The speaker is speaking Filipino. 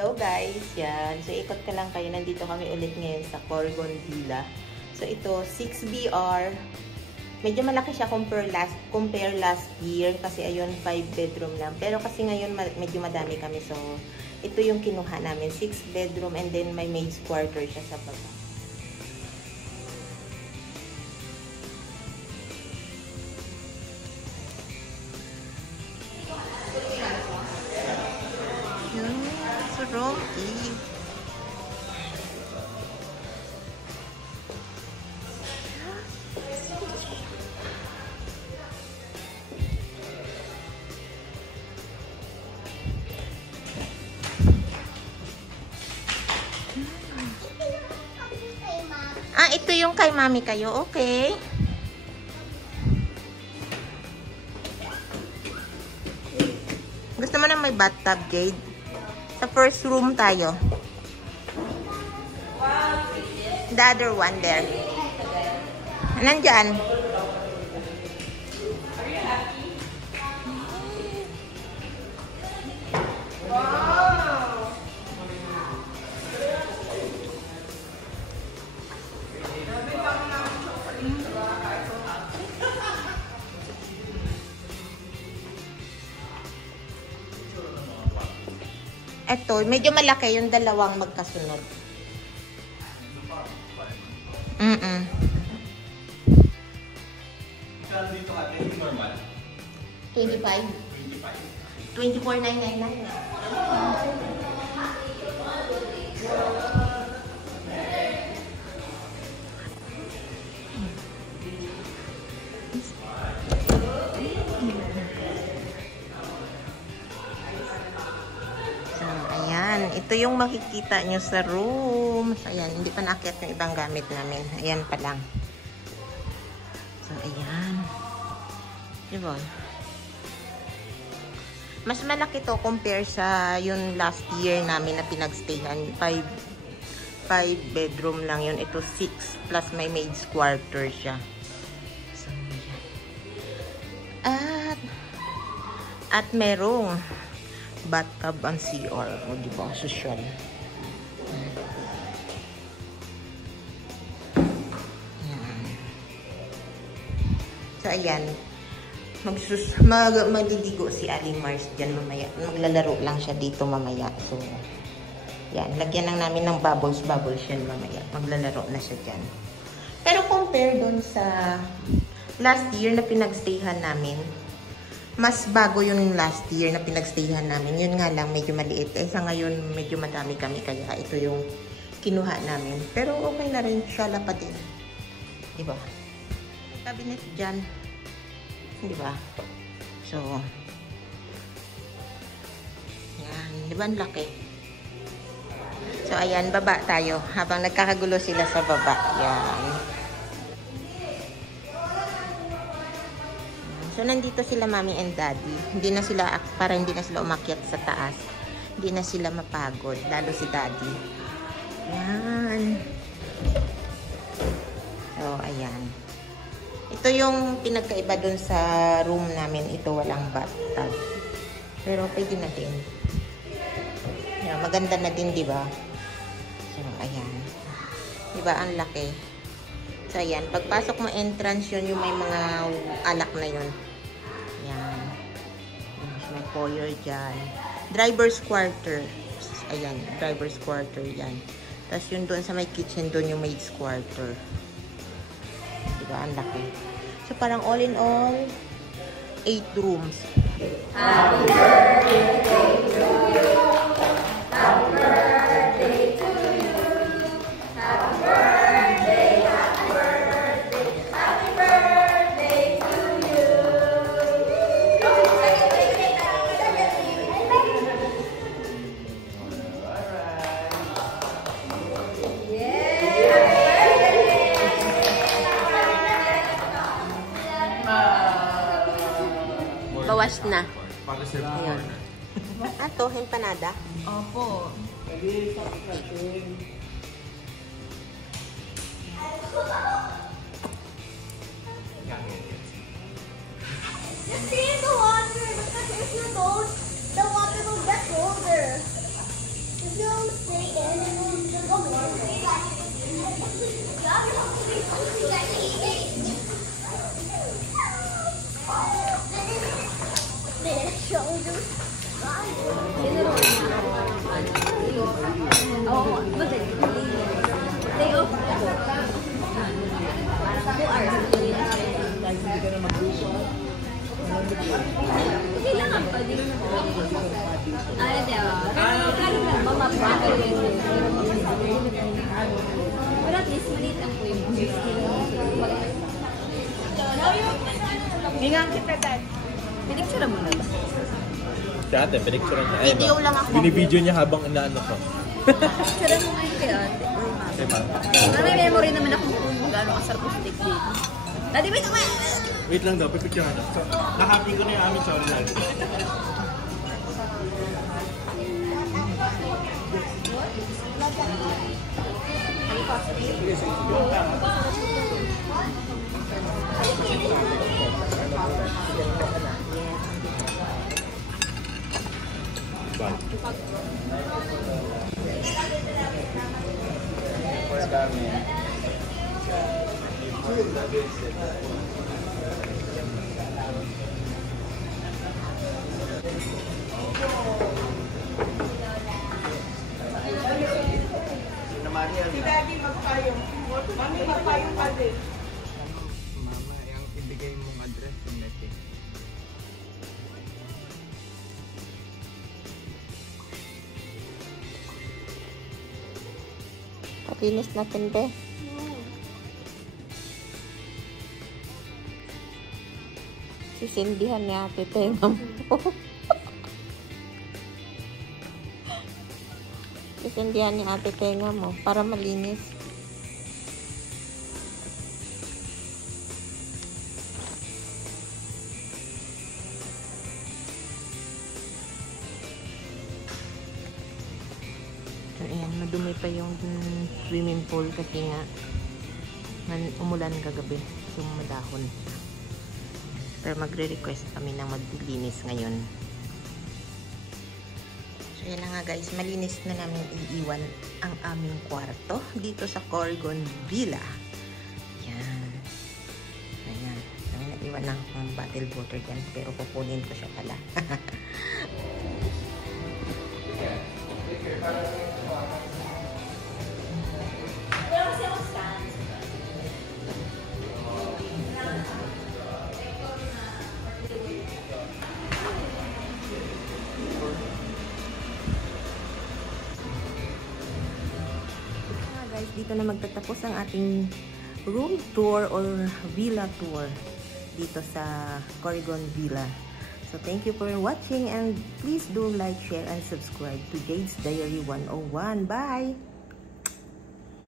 Hello guys, yan. So ikot ka lang kayo. Nandito kami ulit ngayon sa Corgon Villa. So ito, 6BR. Medyo malaki siya compare last year kasi ayun 5 bedroom lang. Pero kasi ngayon medyo madami kami. So ito yung kinuha namin, 6 bedroom and then may maid's quarter siya sa baba. Rocky. Ito yung kay mami kayo. Okay. Gusto mo na may bathtub, Jade? Sa first room tayo. The other one there. Nandyan. Ito, medyo malaki yung dalawang magkasunod. Dito ka, normal? 25. 24,999. Ito yung makikita nyo sa room. So, ayan. Hindi pa naakyat yung ibang gamit namin. Ayan pa lang. So, ayan. Diba? Mas malaki to compare sa yung last year namin na pinagstayhan. 5 bedroom lang yun. Ito 6 plus may maid's quarter siya. So, ayan. At merong bathtub ang CR. O, diba? Social. Ayan. So, ayan. Maliligo si Aling Mars dyan mamaya. Maglalaro lang siya dito mamaya. So, yan. Lagyan lang namin ng bubbles yan mamaya. Maglalaro na siya dyan. Pero compare dun sa last year na pinagstayhan namin, mas bago yung last year na pinagstayhan namin. Yun nga lang, medyo maliit. Sa ngayon, medyo madami kami. Kaya ito yung kinuha namin. Pero okay na rin siya pa din. Diba? Cabinet dyan. Diba? So, yan. Diba ang laki? So, ayan. Baba tayo. Habang nagkakagulo sila sa baba. Yan. So, nandito sila mami and daddy. Hindi na sila, para hindi na sila umakyat sa taas. Hindi na sila mapagod. Lalo si daddy. Yan. So, ayan. Ito yung pinagkaiba dun sa room namin. Ito walang bathtub. Pero pwede na din. Yan, maganda na din, diba? So, ayan. Diba, ang laki. So, ayan. Pagpasok mo entrance yun, yung may mga alak na yun. Yan. May foyer dyan. Driver's quarter. Ayan. Driver's quarter yan. Tapos yun doon sa may kitchen, doon yung maid's quarter. Diba? Ang laki. So, parang all in all, 8 rooms. Happy birthday to you. Happy birthday to you. Happy birthday, happy birthday, happy birthday to you. Bawas na. Ayan. Ato, empanada? Opo. Just stay in the water because if you don't, the water will get colder. Just Pero at least, maliit lang po yung Hingang kita, Dad. pinicture mo na ba? Si ate, pinicture niya. Ayun, Video lang ako. Binibideo niya habang inaano ko. Picture mo ngayon kay ate. Kay ma'am. May memory naman ako kung gaano kasarap yung steak dito. Daddy, wait naman! Wait lang daw, pipicture natin. So, nahati ko na yung aming sorry lang. Si Daddy magpayong. Mami magpayong ka din. Mama, yung ibigay mong address ng message. Pakinis natin, be. Sisindihan ni ate tenga mo. Sisindihan ni ate tenga mo para malinis. So, ayan, madumi pa yung swimming pool kasi nga umulan kagabi. So, madahon. Pero magre-request kami ng maglinis ngayon. So, yan na nga guys. Malinis na namin iiwan ang aming kwarto dito sa Corrigon Villa. Yan. Ayan. May naiwan na akong bottle water dyan. Pero kukunin ko siya pala. Dito na magtatapos ang ating room tour or villa tour dito sa Corrigon Villa. So thank you for watching and please do like, share, and subscribe to Jade's Diary 101. Bye!